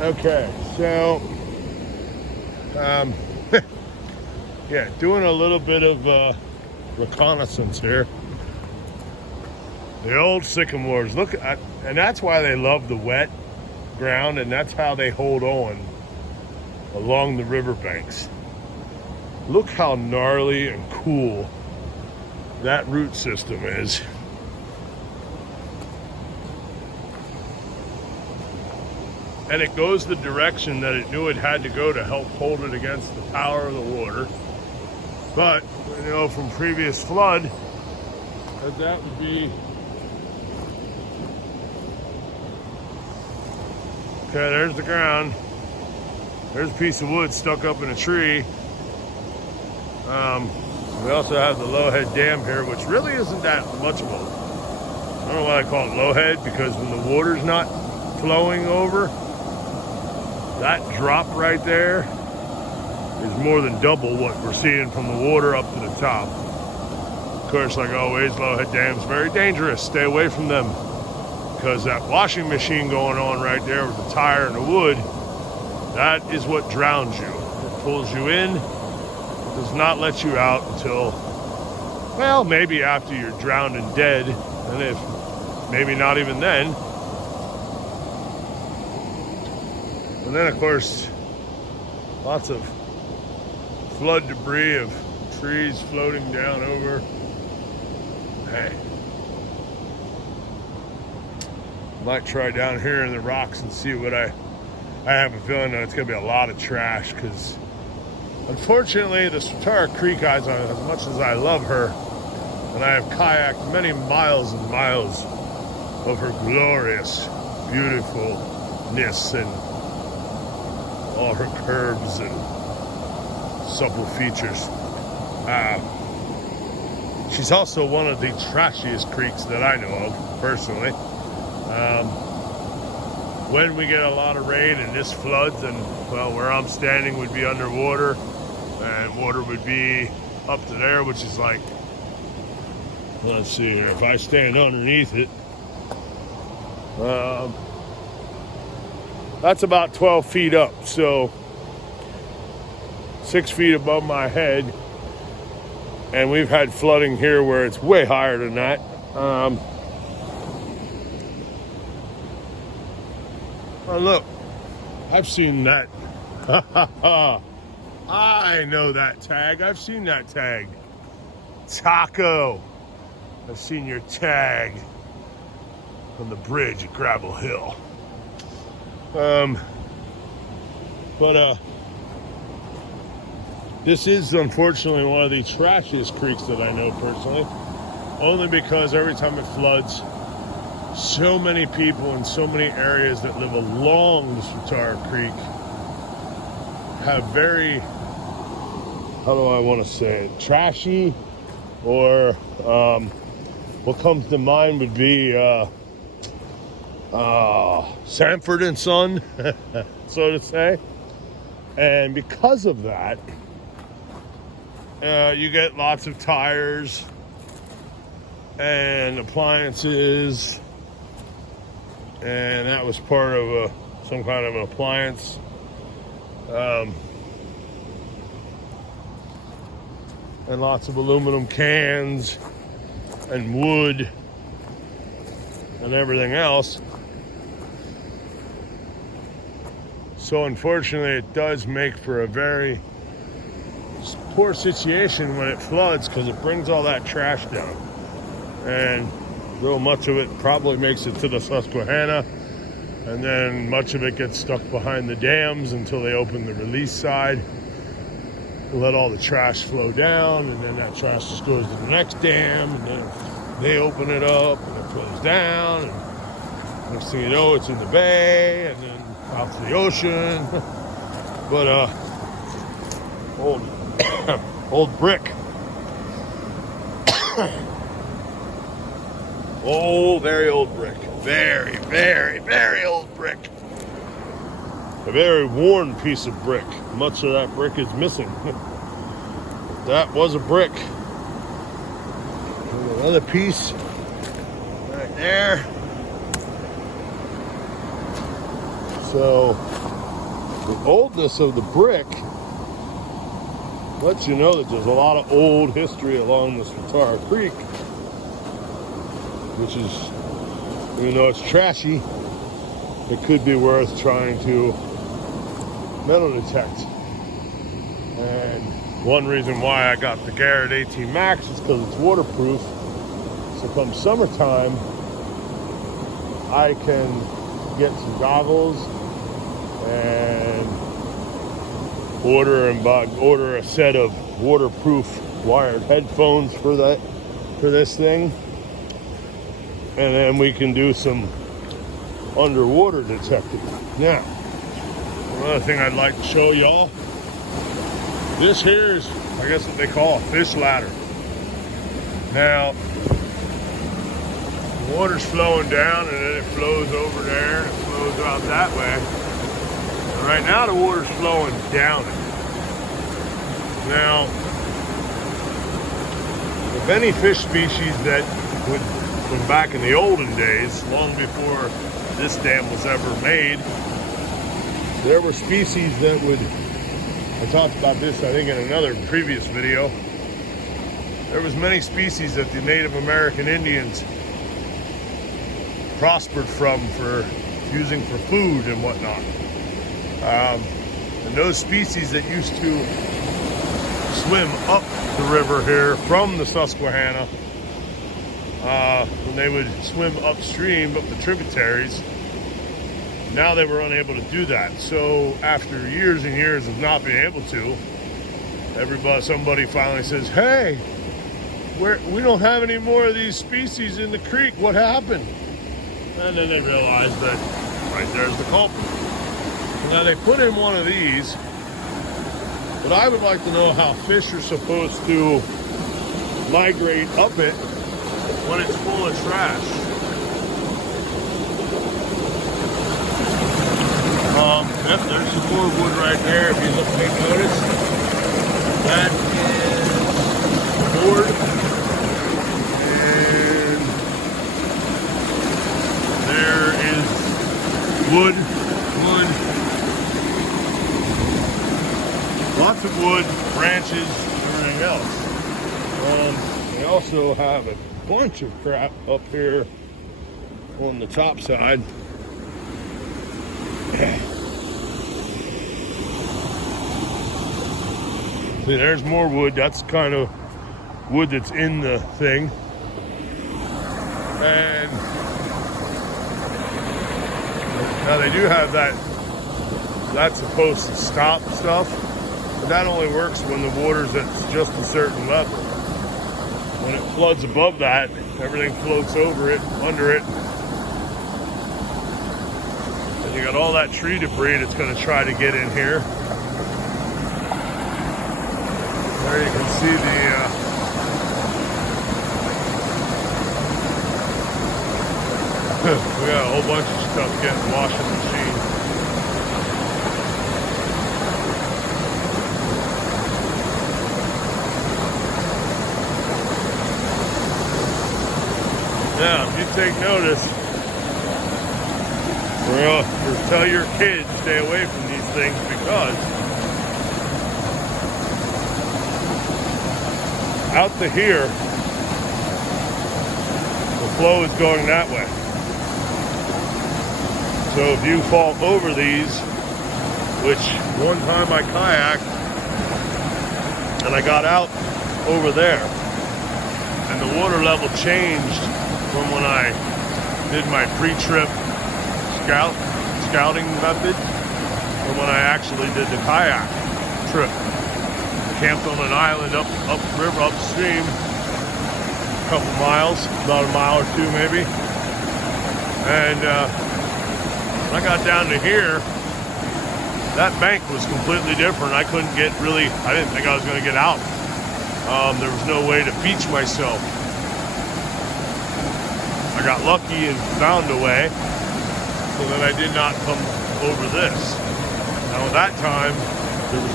Okay, so yeah, doing a little bit of reconnaissance here. The old sycamores, look at, and that's why they love the wet ground, and that's how they hold on along the riverbanks. Look how gnarly and cool that root system is. And it goes the direction that it knew it had to go to help hold it against the power of the water. But we know from previous flood that would be... Okay, there's the ground. There's a piece of wood stuck up in a tree. We also have the Lowhead Dam here, which really isn't that much of a... I don't know why I call it Lowhead, because when the water's not flowing over, that drop right there is more than double what we're seeing from the water up to the top. Of course, like always, Lowhead Dam's very dangerous. Stay away from them, because that washing machine going on right there with the tire and the wood, that is what drowns you. It pulls you in, does not let you out until, well, maybe after you're drowned and dead, and if maybe not even then. And then, of course, lots of flood debris of trees floating down over. Hey, might try down here in the rocks and see what I have a feeling that it's going to be a lot of trash, because unfortunately the Swatara Creek, as much as I love her, and I have kayaked many miles and miles of her glorious beautifulness and all her curves and supple features. She's also one of the trashiest creeks that I know of, personally. When we get a lot of rain and this floods, and well, where I'm standing would be underwater, and water would be up to there, which is like, let's see here, if I stand underneath it, that's about 12 feet up, so 6 feet above my head. And we've had flooding here where it's way higher than that. Oh, look, I've seen that. I know that tag. I've seen that tag. Taco. I've seen your tag on the bridge at Gravel Hill. This is unfortunately one of the trashiest creeks that I know personally, only because every time it floods, so many people in so many areas that live along the Swatara Creek have very, how do I want to say it, trashy, or what comes to mind would be Sanford and Son, so to say. And because of that, you get lots of tires and appliances, and that was part of some kind of an appliance. And lots of aluminum cans and wood and everything else. So unfortunately, it does make for a very poor situation when it floods, because it brings all that trash down. And real much of it probably makes it to the Susquehanna, and then much of it gets stuck behind the dams until they open the release side, let all the trash flow down, and then that trash just goes to the next dam, and then they open it up and it flows down, and next thing you know, it's in the bay and then out to the ocean. But old brick. Oh, very old brick. Very, very, very old brick. A very worn piece of brick. Much of that brick is missing. That was a brick. And another piece right there. So the oldness of the brick lets you know that there's a lot of old history along this Fatara Creek, which is, even though it's trashy, it could be worth trying to metal detect. And one reason why I got the Garrett 18 Max is because it's waterproof. So come summertime, I can get some goggles and order a set of waterproof wired headphones for this thing, and then we can do some underwater detecting. Now, another thing I'd like to show y'all. This here is, I guess, what they call a fish ladder. Now, the water's flowing down and then it flows over there and it flows out that way. And right now the water's flowing down it. Now, if any fish species that would, from back in the olden days, long before this dam was ever made, there were species that would, I talked about this I think in another previous video, there was many species that the Native American Indians prospered from for using for food and whatnot. And those species that used to swim up the river here from the Susquehanna, when they would swim upstream up the tributaries, now they were unable to do that. So after years and years of not being able to, somebody finally says, hey, we don't have any more of these species in the creek. What happened? And then they realized that right there's the culprit. Now they put in one of these, but I would like to know how fish are supposed to migrate up it when it's full of trash. Yep, there's some more wood right there. If you look, take notice, that is board, and there is wood, lots of wood, branches, everything else. They also have a bunch of crap up here on the top side. See, there's more wood. That's kind of wood that's in the thing. And now they do have that. That's supposed to stop stuff, but that only works when the water's at just a certain level. When it floods above that, everything floats over it, under it. And you got all that tree debris that's going to try to get in here. There you can see we got a whole bunch of stuff getting washed in the machine. Now, if you take notice, tell your kids stay away from these things, because out to here, the flow is going that way. So if you fall over these, which one time I kayaked and I got out over there, and the water level changed from when I did my pre-trip scouting method from when I actually did the kayak trip. Camped on an island upriver, upstream, a couple miles, about a mile or two maybe. And when I got down to here, that bank was completely different. I didn't think I was going to get out. There was no way to beach myself. I got lucky and found a way so that I did not come over this. Now at that time, there was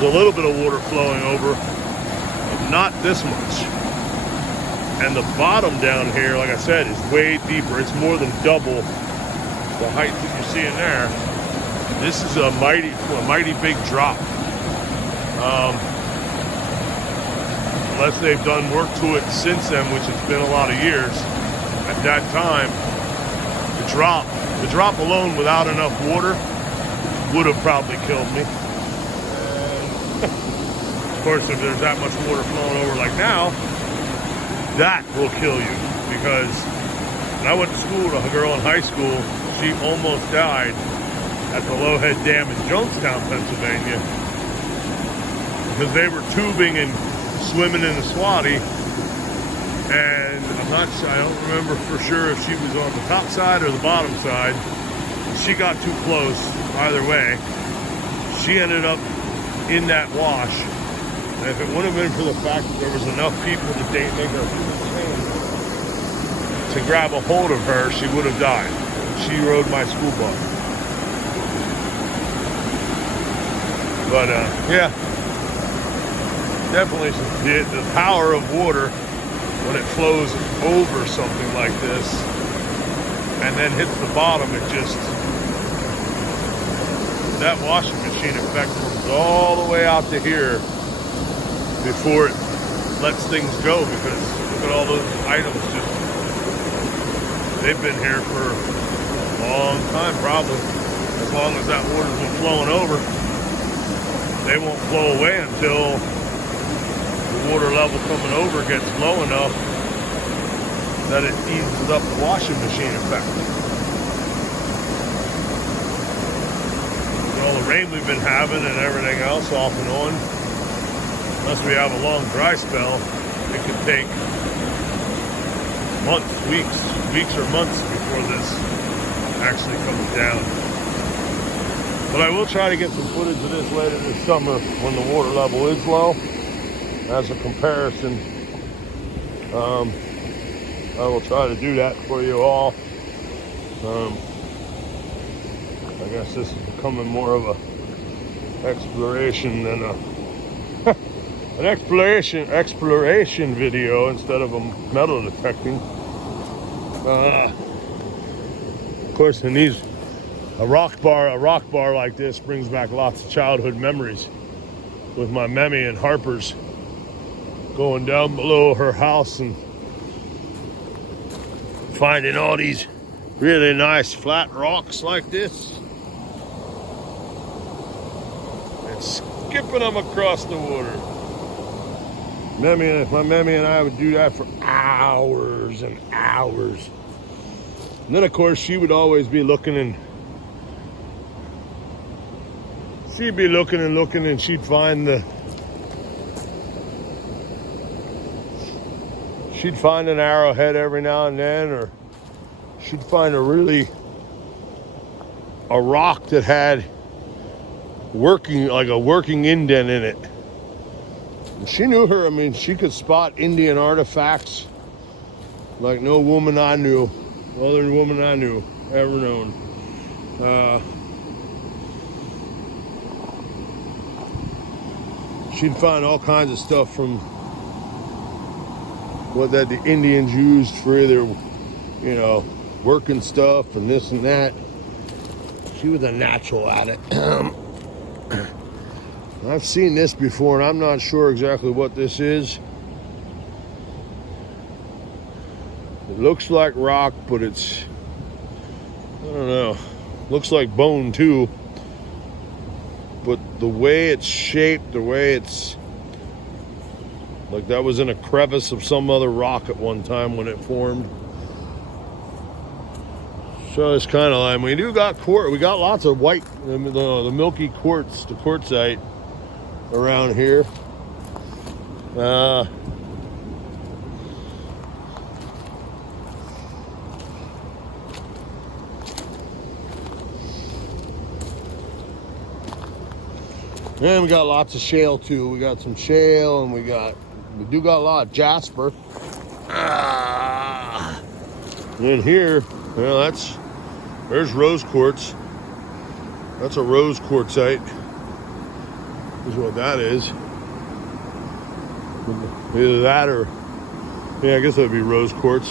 a little bit of water flowing over, but not this much. And the bottom down here, like I said, is way deeper. It's more than double the height that you're seeing there, this is a mighty big drop. Unless they've done work to it since then, which has been a lot of years. At that time, the drop alone without enough water would have probably killed me. And of course, if there's that much water flowing over like now, that will kill you. Because when I went to school with a girl in high school, she almost died at the Lowhead Dam in Jonestown, Pennsylvania, because they were tubing and swimming in the Swati, and I don't remember for sure if she was on the top side or the bottom side. She got too close. Either way, she ended up in that wash. And if it wouldn't have been for the fact that there was enough people to make her to grab a hold of her, she would have died. She rode my school bus. But yeah, definitely the power of water when it flows over something like this and then hits the bottom, it just, that washing machine effect comes all the way out to here before it lets things go, because look at all those items they've been here for a long time, probably as long as that water's been flowing over. They won't flow away until the water level coming over gets low enough that it eases up the washing machine effect. With all the rain we've been having and everything else off and on, unless we have a long dry spell, it could take months, weeks or months before this actually comes down. But I will try to get some footage of this later this summer when the water level is low. As a comparison, I will try to do that for you all. I guess this is becoming more of a exploration than an exploration video instead of a metal detecting. Of course, in these a rock bar like this brings back lots of childhood memories with my mammy and Harper's going down below her house and finding all these really nice flat rocks like this and skipping them across the water. My mammy and I would do that for hours and hours. And then of course she would always be looking, and she'd be looking and she'd find an arrowhead every now and then, or she'd find a rock that had a working indent in it. And she knew her. I mean, she could spot Indian artifacts like no woman I knew, other woman I knew, ever known. She'd find all kinds of stuff from what that the Indians used for either, working stuff and this and that. She was a natural at it. I've seen this before, and I'm not sure exactly what this is. It looks like rock, but it's, I don't know, looks like bone too. But the way it's shaped, the way it's, like that was in a crevice of some other rock at one time when it formed. So it's kind of like, we got lots of white, the milky quartz, the quartzite around here. And we got lots of shale too. We got some shale, and we do got a lot of jasper. And here, there's rose quartz. That's a rose quartzite. Is what that is. Either that or, I guess that would be rose quartz.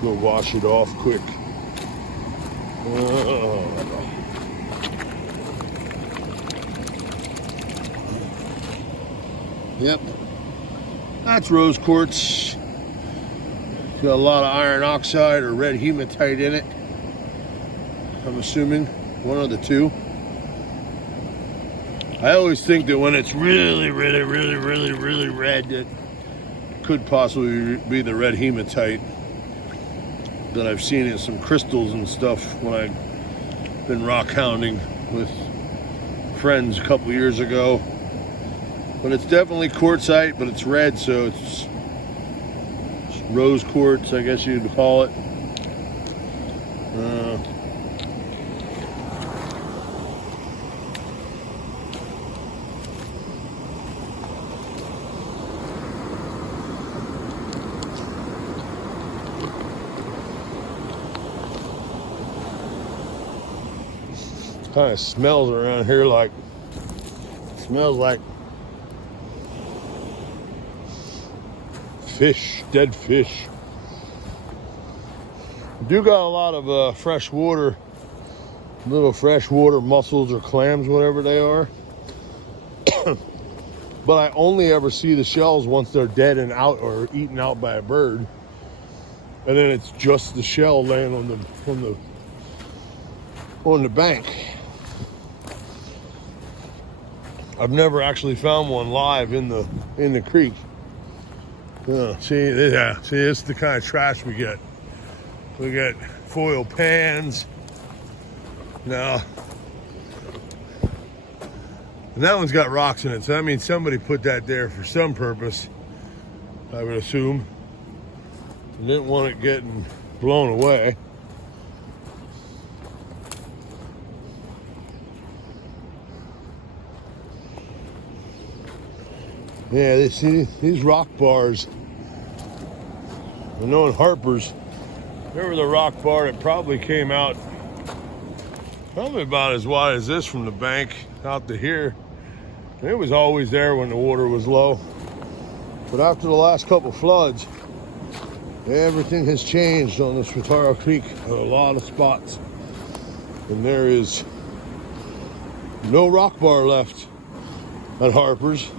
Go wash it off quick. Yep, that's rose quartz. Got a lot of iron oxide or red hematite in it. I'm assuming one of the two. I always think that when it's really red, that could possibly be the red hematite that I've seen in some crystals and stuff when I've been rock hounding with friends a couple years ago. But it's definitely quartzite, but it's red, so it's rose quartz, I guess you'd call it. Kind of smells around here like, smells like fish, dead fish. Do got a lot of fresh water, little freshwater mussels or clams, whatever they are. But I only ever see the shells once they're dead and out or eaten out by a bird, and then it's just the shell laying on the bank. I've never actually found one live in the creek. See, it's the kind of trash we get. We get foil pans. Now, and that one's got rocks in it, so that means somebody put that there for some purpose, I would assume. And didn't want it getting blown away. Yeah, these rock bars. I know in Harper's, there was a rock bar that probably came out probably about as wide as this from the bank out to here. And it was always there when the water was low. But after the last couple floods, everything has changed on this Frataro Creek at a lot of spots. And there is no rock bar left at Harper's,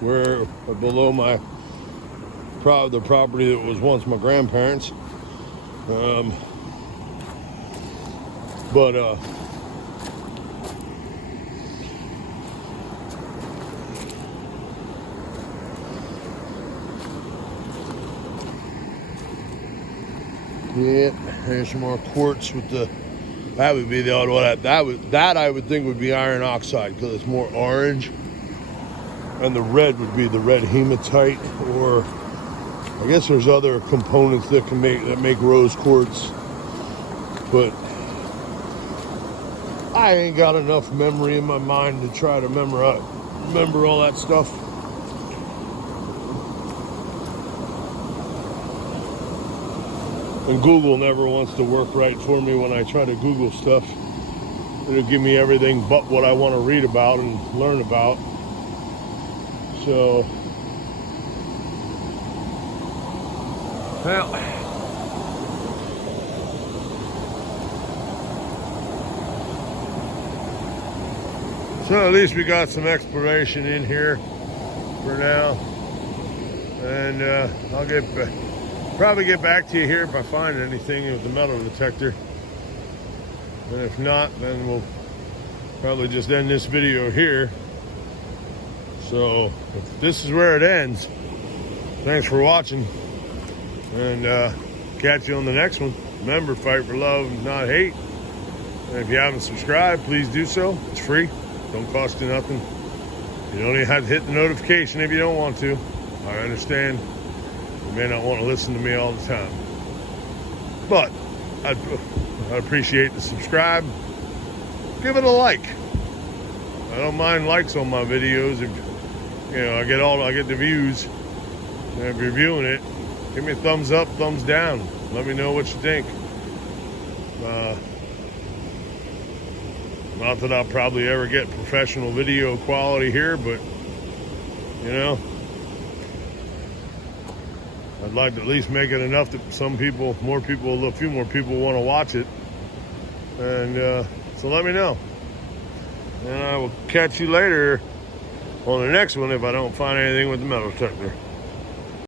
where below the property that was once my grandparents. Yeah, there's some more quartz with that would be the odd one. That I would think would be iron oxide because it's more orange. And the red would be the red hematite, or I guess there's other components that make rose quartz. But I ain't got enough memory in my mind to try to remember all that stuff. And Google never wants to work right for me when I try to Google stuff. It'll give me everything but what I want to read about and learn about. So, well, so at least we got some exploration in here for now, and I'll probably get back to you here if I find anything with the metal detector, and if not, then we'll probably just end this video here. So if this is where it ends, thanks for watching, and catch you on the next one. Remember, fight for love, not hate. And if you haven't subscribed, please do so. It's free. Don't cost you nothing. You don't even have to hit the notification if you don't want to. I understand. You may not want to listen to me all the time. But I'd appreciate the subscribe. Give it a like. I don't mind likes on my videos. If I get the views. And if you're viewing it, give me a thumbs up, thumbs down. Let me know what you think. Not that I'll probably ever get professional video quality here, but I'd like to at least make it enough that more people, a few more people want to watch it. And so let me know. And I will catch you later on the next one if I don't find anything with the metal detector.